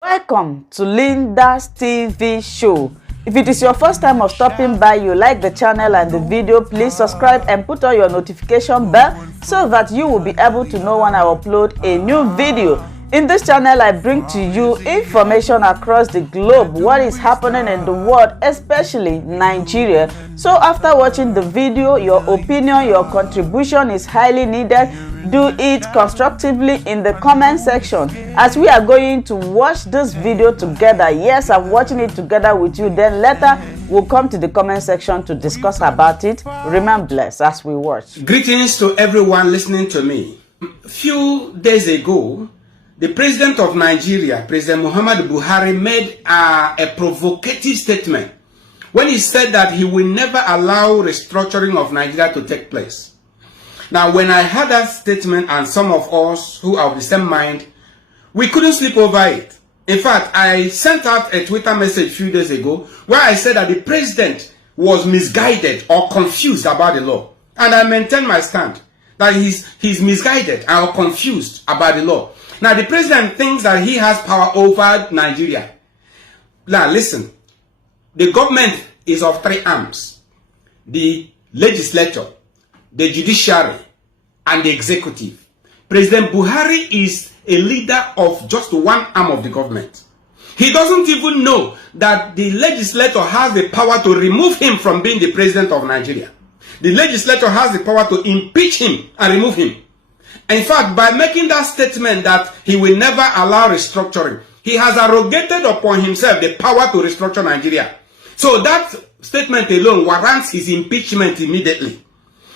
Welcome to Linda's TV show. If it is your first time of stopping by, you like the channel and the video, please subscribe and put on your notification bell so that you will be able to know when I upload a new video. In this channel, I bring to you information across the globe, what is happening in the world, especially Nigeria. So after watching the video, your opinion, your contribution is highly needed. Do it constructively in the comment section as we are going to watch this video together. Yes, I'm watching it together with you. Then later we'll come to the comment section to discuss about it. Remain blessed as we watch. Greetings to everyone listening to me. A few days ago, the president of Nigeria, President Muhammadu Buhari, made a provocative statement when he said that he will never allow restructuring of Nigeria to take place. Now, when I heard that statement, and some of us who are of the same mind, we couldn't sleep over it. In fact, I sent out a Twitter message a few days ago where I said that the president was misguided or confused about the law. And I maintain my stand that he's misguided or confused about the law. Now, the president thinks that he has power over Nigeria. Now, listen. The government is of three arms: the legislature, the judiciary, and the executive. President Buhari is a leader of just one arm of the government. He doesn't even know that the legislature has the power to remove him from being the president of Nigeria. The legislature has the power to impeach him and remove him. In fact, by making that statement that he will never allow restructuring, he has arrogated upon himself the power to restructure Nigeria. So that statement alone warrants his impeachment immediately.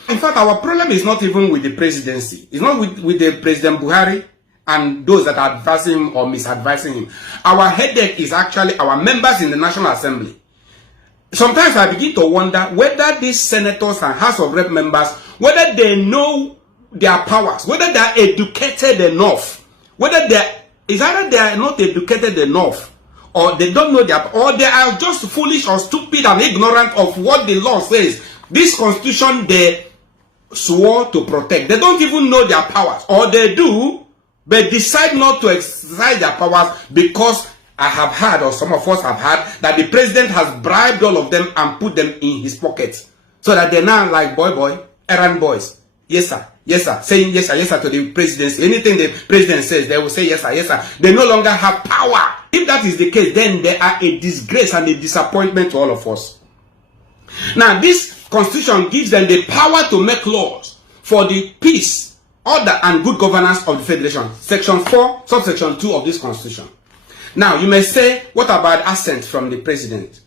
In fact, our problem is not even with the presidency. It's not with the President Buhari and those that are advising him or misadvising him. Our headache is actually our members in the National Assembly. Sometimes I begin to wonder whether these senators and House of Rep members, whether they know their powers, whether they are educated enough, whether it's either they are not educated enough, or they don't know their, or they are just foolish or stupid and ignorant of what the law says. This constitution they swore to protect. They don't even know their powers, or they do, but decide not to exercise their powers because I have heard, or some of us have heard, that the president has bribed all of them and put them in his pockets. So that they're now like boy, errand boys. Yes, sir. Yes, sir. Saying yes, sir to the presidency. Anything the president says, they will say yes, sir. Yes, sir. They no longer have power. If that is the case, then they are a disgrace and a disappointment to all of us. Now, this constitution gives them the power to make laws for the peace, order, and good governance of the federation. Section 4, subsection 2 of this constitution. Now, you may say, what about assent from the president?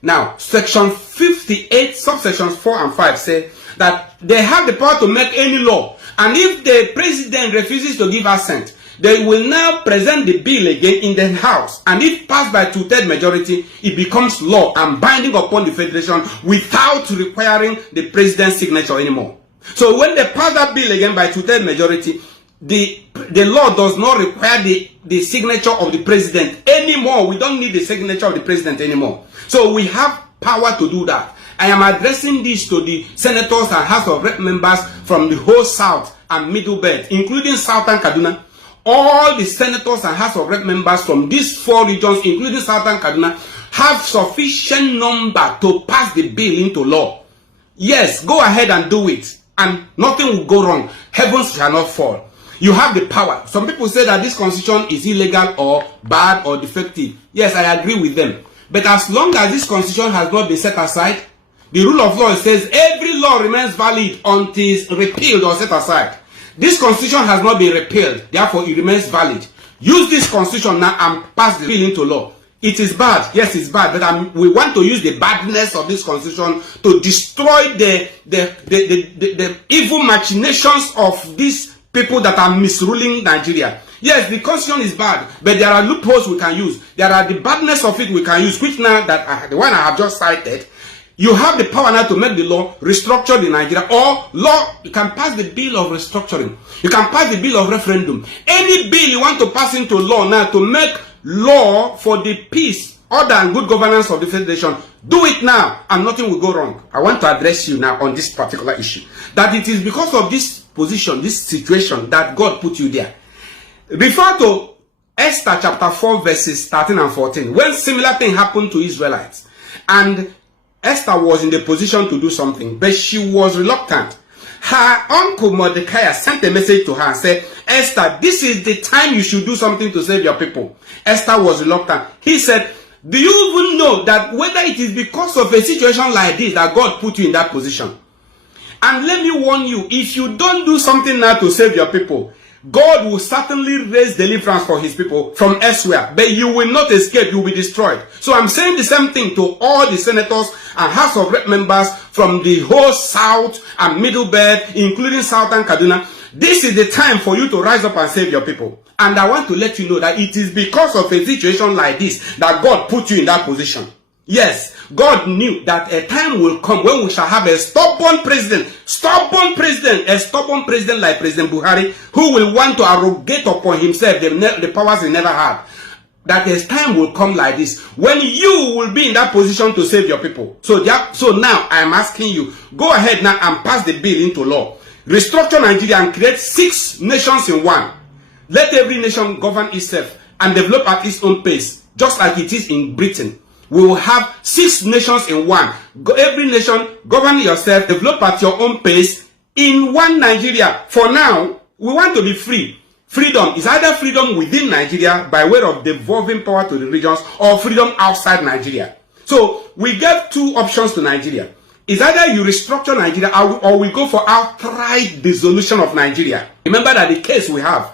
Now, section 58, subsections 4 and 5 say that they have the power to make any law. And if the president refuses to give assent, they will now present the bill again in the House. And if passed by 2/3 majority, it becomes law and binding upon the federation without requiring the president's signature anymore. So when they pass that bill again by 2/3 majority, the law does not require the signature of the president anymore. We don't need the signature of the president anymore. So we have power to do that. I am addressing this to the senators and House of Rep members from the whole South and Middle Belt, including Southern Kaduna. All the senators and House of Rep members from these 4 regions, including Southern Kaduna, have sufficient number to pass the bill into law. Yes, go ahead and do it, and nothing will go wrong. Heavens shall not fall. You have the power. Some people say that this constitution is illegal or bad or defective. Yes, I agree with them. But as long as this constitution has not been set aside, the rule of law says every law remains valid until it's repealed or set aside. This constitution has not been repealed, therefore it remains valid. Use this constitution now and pass the bill into law. It is bad, yes, it's bad, but we want to use the badness of this constitution to destroy the evil machinations of these people that are misruling Nigeria. Yes, the constitution is bad, but there are loopholes we can use. There are the badness of it we can use, which now that the one I have just cited, you have the power now to make the law, restructure the Nigeria, or law, you can pass the bill of restructuring. You can pass the bill of referendum. Any bill you want to pass into law now to make law for the peace, order, and good governance of the federation, do it now, and nothing will go wrong. I want to address you now on this particular issue. That it is because of this position, this situation, that God put you there. Refer to Esther chapter 4 verses 13 and 14. When similar thing happened to Israelites, and Esther was in the position to do something, but she was reluctant. Her uncle Mordecai sent a message to her and said, Esther, this is the time you should do something to save your people. Esther was reluctant. He said, do you even know that whether it is because of a situation like this that God put you in that position? And let me warn you, if you don't do something now to save your people, God will certainly raise deliverance for his people from elsewhere, but you will not escape, you will be destroyed. So I'm saying the same thing to all the senators and House of Rep members from the whole South and Middle Belt, including Southern Kaduna. This is the time for you to rise up and save your people. And I want to let you know that it is because of a situation like this that God put you in that position. Yes, God knew that a time will come when we shall have a stubborn president like President Buhari, who will want to arrogate upon himself the powers he never had. That a time will come like this when you will be in that position to save your people. So now I am asking you, go ahead now and pass the bill into law. Restructure Nigeria and create 6 nations in one. Let every nation govern itself and develop at its own pace, just like it is in Britain. We will have 6 nations in one. Every nation govern yourself, develop at your own pace in one Nigeria. For now, we want to be free. Freedom is either freedom within Nigeria by way of devolving power to the regions, or freedom outside Nigeria. So we gave 2 options to Nigeria. It's either you restructure Nigeria or we go for outright dissolution of Nigeria. Remember that the case we have,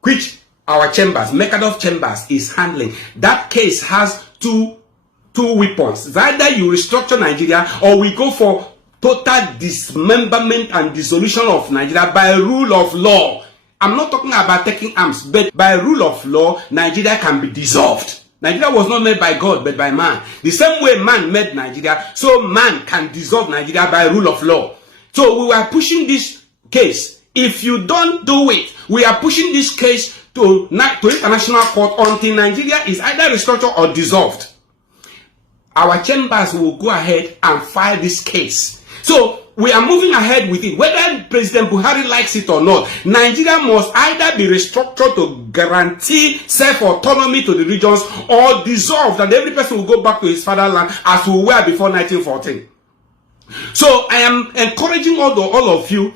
which our chambers, Mekadov chambers, is handling, that case has two weapons. It's either you restructure Nigeria or we go for total dismemberment and dissolution of Nigeria by rule of law. I'm not talking about taking arms, but by rule of law, Nigeria can be dissolved. Nigeria was not made by God, but by man. The same way man made Nigeria, so man can dissolve Nigeria by rule of law. So we were pushing this case. If you don't do it, we are pushing this case to international court until Nigeria is either restructured or dissolved. Our chambers will go ahead and file this case. So we are moving ahead with it. Whether President Buhari likes it or not, Nigeria must either be restructured to guarantee self-autonomy to the regions, or dissolved, and every person will go back to his fatherland as we were before 1914. So I am encouraging all of you,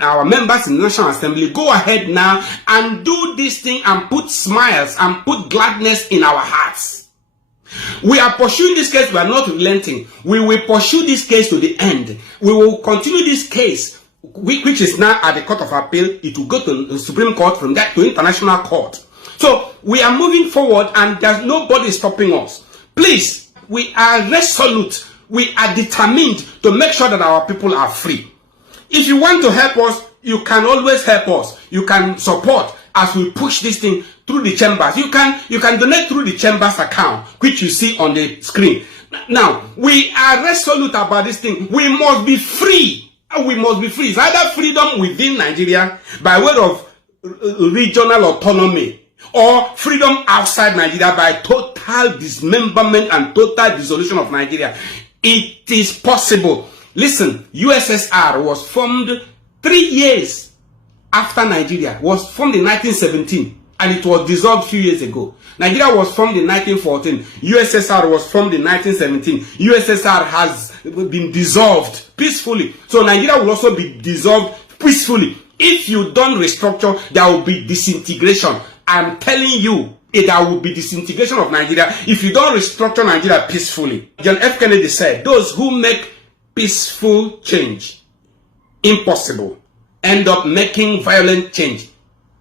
our members in the National Assembly, go ahead now and do this thing and put smiles and put gladness in our hearts. We are pursuing this case. We are not relenting. We will pursue this case to the end. We will continue this case, which is now at the Court of Appeal. It will go to the Supreme Court, from that to International Court. So we are moving forward and there's nobody stopping us. Please, we are resolute. We are determined to make sure that our people are free. If you want to help us, you can always help us. You can support as we push this thing through the chambers. You can donate through the chambers account, which you see on the screen. Now, we are resolute about this thing. We must be free. We must be free. It's either freedom within Nigeria by way of regional autonomy, or freedom outside Nigeria by total dismemberment and total dissolution of Nigeria. It is possible. Listen, USSR was formed 3 years after Nigeria. Was formed in 1917 and it was dissolved a few years ago. Nigeria was formed in 1914. USSR was formed in 1917. USSR has been dissolved peacefully. So Nigeria will also be dissolved peacefully. If you don't restructure, there will be disintegration. I'm telling you, there will be disintegration of Nigeria if you don't restructure Nigeria peacefully. John F. Kennedy said, those who make peaceful change impossible end up making violent change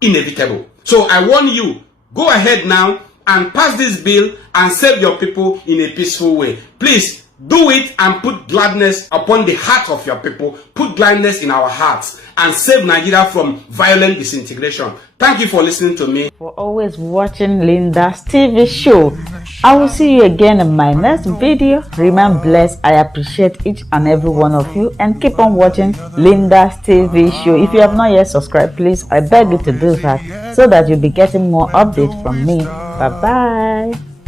inevitable. So I warn you, go ahead now and pass this bill and save your people in a peaceful way. Please do it and put gladness upon the heart of your people. Put gladness in our hearts and save Nigeria from violent disintegration. Thank you for listening to me. For always watching Linda's TV show. I will see you again in my next video. Remain blessed. I appreciate each and every one of you, and keep on watching Linda's TV show. If you have not yet subscribed, please, I beg you to do that so that you'll be getting more updates from me. Bye bye.